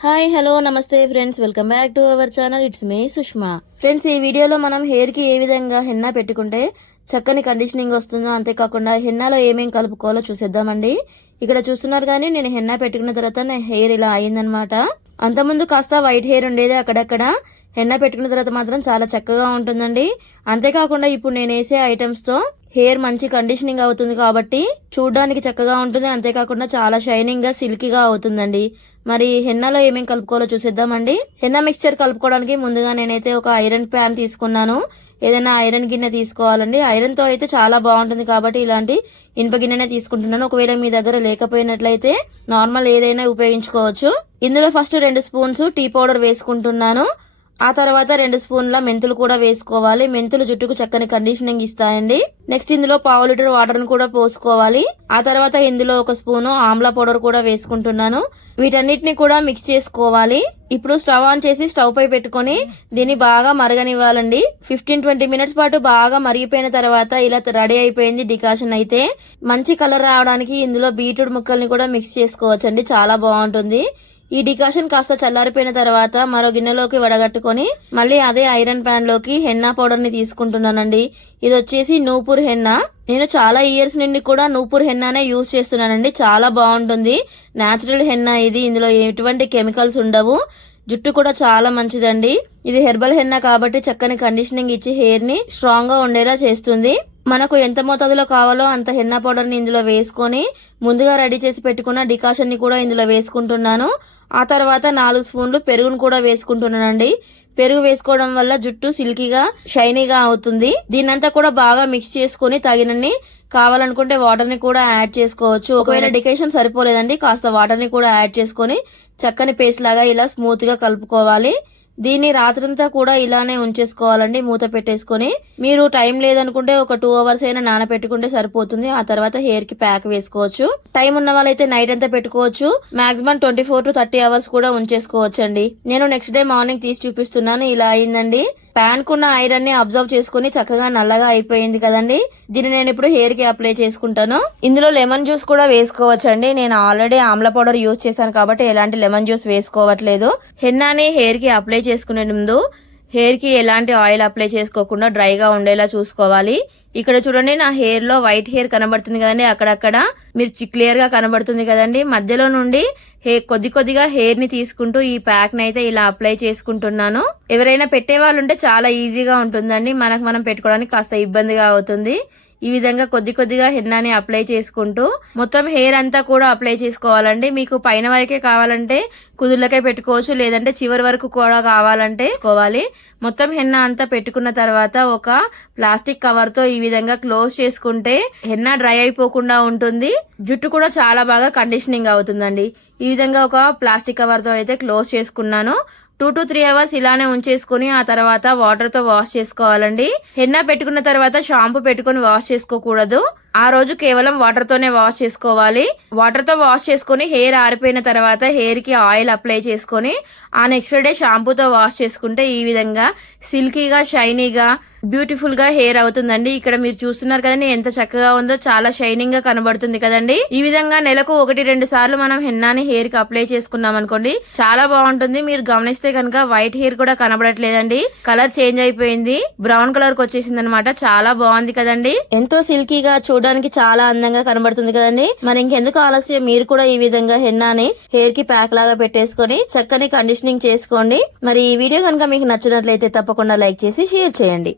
Hi hello namaste friends welcome back to our channel it's me Sushma friends ఈ వీడియోలో మనం హెయిర్కి ఏ విధంగా హెన్నా పెట్టుకుంటే చక్కని కండిషనింగ్ వస్తుందో అంతేకాకుండా హెన్నాలో ఏమేం కలుపుకోవాలో చూసేద్దామండి. ఇక్కడ చూస్తున్నారు కానీ నేను హెన్నా పెట్టుకున్న తర్వాత నా హెయిర్ ఇలా అయిందనమాట అంతకుముందు కాస్త వైట్ హెయిర్ ఉండేది అక్కడక్కడ. హెన్నా పెట్టుకున్న తర్వాత మాత్రం చాలా చక్కగా ఉంటుందండి. అంతేకాకుండా ఇప్పుడు నేను వేసే ఐటమ్స్తో హెయిర్ మంచి కండిషనింగ్ అవుతుంది కాబట్టి చూడడానికి చక్కగా ఉంటుంది. అంతేకాకుండా చాలా షైనింగ్గా సిల్కీగా అవుతుందండి. మరి హెన్నలో ఏమేం కలుపుకోవాలో చూసేద్దామండి. హెన్న మిక్స్చర్ కలుపుకోవడానికి ముందుగా నేనైతే ఒక ఐరన్ ప్యాన్ తీసుకున్నాను. ఏదైనా ఐరన్ గిన్నె తీసుకోవాలండి. ఐరన్తో అయితే చాలా బాగుంటుంది కాబట్టి ఇలాంటి ఇనుప గిన్నెనే తీసుకుంటున్నాను. ఒకవేళ మీ దగ్గర లేకపోయినట్లయితే నార్మల్ ఏదైనా ఉపయోగించుకోవచ్చు. ఇందులో ఫస్ట్ రెండు స్పూన్స్ టీ పౌడర్ వేసుకుంటున్నాను. ఆ తర్వాత రెండు స్పూన్ల మెంతులు కూడా వేసుకోవాలి. మెంతులు జుట్టుకు చక్కని కండిషనింగ్ ఇస్తాయండి. నెక్స్ట్ ఇందులో పావు లీటర్ వాటర్ కూడా పోసుకోవాలి. ఆ తర్వాత ఇందులో ఒక స్పూను ఆమ్లా పౌడర్ కూడా వేసుకుంటున్నాను. వీటన్నిటిని కూడా మిక్స్ చేసుకోవాలి. ఇప్పుడు స్టవ్ ఆన్ చేసి స్టవ్ పై పెట్టుకొని దీన్ని బాగా మరగనివ్వాలండి. ఫిఫ్టీన్ ట్వంటీ మినిట్స్ పాటు బాగా మరిగిపోయిన తర్వాత ఇలా రెడీ అయిపోయింది డికాషన్ అయితే. మంచి కలర్ రావడానికి ఇందులో బీట్రూట్ ముక్కల్ని కూడా మిక్స్ చేసుకోవచ్చండి. చాలా బాగుంటుంది. ఈ డికాషన్ కాస్త చల్లారిపోయిన తర్వాత మరో గిన్నెలోకి వడగట్టుకొని మళ్ళీ అదే ఐరన్ ప్యాన్లోకి హెన్నా పౌడర్ని తీసుకుంటున్నానండి. ఇది వచ్చేసి నూపూర్ హెన్నా. నేను చాలా ఇయర్స్ నుండి కూడా నూపూర్ హెన్నానే యూజ్ చేస్తున్నానండి. చాలా బాగుంటుంది. న్యాచురల్ హెన్నా ఇది. ఇందులో ఎటువంటి కెమికల్స్ ఉండవు. జుట్టు కూడా చాలా మంచిదండి. ఇది హెర్బల్ హెన్నా కాబట్టి చక్కని కండిషనింగ్ ఇచ్చి హెయిర్ని స్ట్రాంగ్గా ఉండేలా చేస్తుంది. మనకు ఎంత మోతాదులో కావాలో అంత హెన్నా పౌడర్ని ఇందులో వేసుకొని ముందుగా రెడీ చేసి పెట్టుకున్న డికాషన్ని కూడా ఇందులో వేసుకుంటున్నాను. ఆ తర్వాత నాలుగు స్పూన్లు పెరుగును కూడా వేసుకుంటున్నానండి. పెరుగు వేసుకోవడం వల్ల జుట్టు సిల్కీగా షైనీగా అవుతుంది. దీన్నంతా కూడా బాగా మిక్స్ చేసుకుని తగినన్ని కావాలనుకుంటే వాటర్ని కూడా యాడ్ చేసుకోవచ్చు. ఒకవేళ డికేషన్ సరిపోలేదండి కాస్త వాటర్ని కూడా యాడ్ చేసుకొని చక్కని పేస్ట్ లాగా ఇలా స్మూత్గా కలుపుకోవాలి. దీన్ని రాత్రంతా కూడా ఇలానే ఉంచేసుకోవాలండి మూత పెట్టేసుకొని. మీరు టైం లేదనుకుంటే ఒక టూ అవర్స్ అయినా నానపెట్టుకుంటే సరిపోతుంది ఆ తర్వాత హెయిర్కి ప్యాక్ వేసుకోవచ్చు. టైం ఉన్న వాళ్ళైతే నైట్ అంతా పెట్టుకోవచ్చు. Maximum twenty four to thirty hours కూడా ఉంచేసుకోవచ్చు అండి నేను నెక్స్ట్ డే మార్నింగ్ తీసి చూపిస్తున్నాను ఇలా అయిందండి. ప్యాన్ కున్న ఐరన్ని అబ్జర్వ్ చేసుకుని చక్కగా నల్లగా అయిపోయింది కదండి. దీన్ని నేను ఇప్పుడు హెయిర్కి అప్లై చేసుకుంటాను. ఇందులో లెమన్ జ్యూస్ కూడా వేసుకోవచ్చండి. నేను ఆల్రెడీ ఆమ్ల పౌడర్ యూజ్ చేశాను కాబట్టి ఎలాంటి లెమన్ జ్యూస్ వేసుకోవట్లేదు. హెన్నాని హెయిర్కి అప్లై చేసుకునే ముందు హెయిర్కి ఎలాంటి ఆయిల్ అప్లై చేసుకోకుండా డ్రైగా ఉండేలా చూసుకోవాలి. ఇక్కడ చూడండి నా హెయిర్లో వైట్ హెయిర్ కనబడుతుంది కదండి అక్కడక్కడ మీరు క్లియర్గా కనబడుతుంది కదండి. మధ్యలో నుండి హే కొద్ది కొద్దిగా హెయిర్ని తీసుకుంటూ ఈ ప్యాక్ని అయితే ఇలా అప్లై చేసుకుంటున్నాను. ఎవరైనా పెట్టే వాళ్ళు ఉంటే చాలా ఈజీగా ఉంటుందండి. మనకు మనం పెట్టుకోవడానికి కాస్త ఇబ్బందిగా అవుతుంది. ఈ విధంగా కొద్ది కొద్దిగా హెన్నాని అప్లై చేసుకుంటూ మొత్తం హెయిర్ అంతా కూడా అప్లై చేసుకోవాలండి. మీకు పైన వరకే కావాలంటే కుదుర్లకే పెట్టుకోవచ్చు లేదంటే చివరి వరకు కూడా కావాలంటే కోవాలి మొత్తం హెన్న అంతా పెట్టుకున్న తర్వాత ఒక ప్లాస్టిక్ కవర్తో ఈ విధంగా క్లోజ్ చేసుకుంటే హెన్న డ్రై అయిపోకుండా ఉంటుంది. జుట్టు కూడా చాలా బాగా కండిషనింగ్ అవుతుందండి. ఈ విధంగా ఒక ప్లాస్టిక్ కవర్తో అయితే క్లోజ్ చేసుకున్నాను. టూ టు త్రీ అవర్స్ ఇలానే ఉంచేసుకుని ఆ తర్వాత వాటర్తో వాష్ చేసుకోవాలండి. హెన్నా పెట్టుకున్న తర్వాత షాంపూ పెట్టుకుని వాష్ చేసుకోకూడదు. ఆ రోజు కేవలం వాటర్ తోనే వాష్ చేసుకోవాలి. వాటర్తో వాష్ చేసుకుని హెయిర్ ఆరిపోయిన తర్వాత హెయిర్కి ఆయిల్ అప్లై చేసుకొని ఆ నెక్స్ట్ డే షాంపూతో వాష్ చేసుకుంటే ఈ విధంగా సిల్కీగా షైనీగా బ్యూటిఫుల్గా హెయిర్ అవుతుందండి. ఇక్కడ మీరు చూస్తున్నారు కదండి ఎంత చక్కగా ఉందో చాలా షైనింగ్గా కనబడుతుంది కదండి. ఈ విధంగా నెలకు ఒకటి రెండు సార్లు మనం హెన్నాని హెయిర్కి అప్లై చేసుకున్నాం అనుకోండి చాలా బాగుంటుంది. మీరు గమనిస్తే కనుక వైట్ హెయిర్ కూడా కనబడట్లేదండి. కలర్ చేంజ్ అయిపోయింది. బ్రౌన్ కలర్కి వచ్చేసింది అనమాట చాలా బాగుంది కదండి. ఎంతో సిల్కీగా చూడడానికి చాలా అందంగా కనబడుతుంది కదండి. మరి ఇంకెందుకు ఆలస్యం? మీరు కూడా ఈ విధంగా హెన్నాని హెయిర్కి ప్యాక్ లాగా పెట్టేసుకొని చక్కని కండిషనింగ్ చేసుకోండి. మరి ఈ వీడియో కనుక మీకు నచ్చినట్లయితే తప్పకుండా లైక్ చేసి షేర్ చేయండి.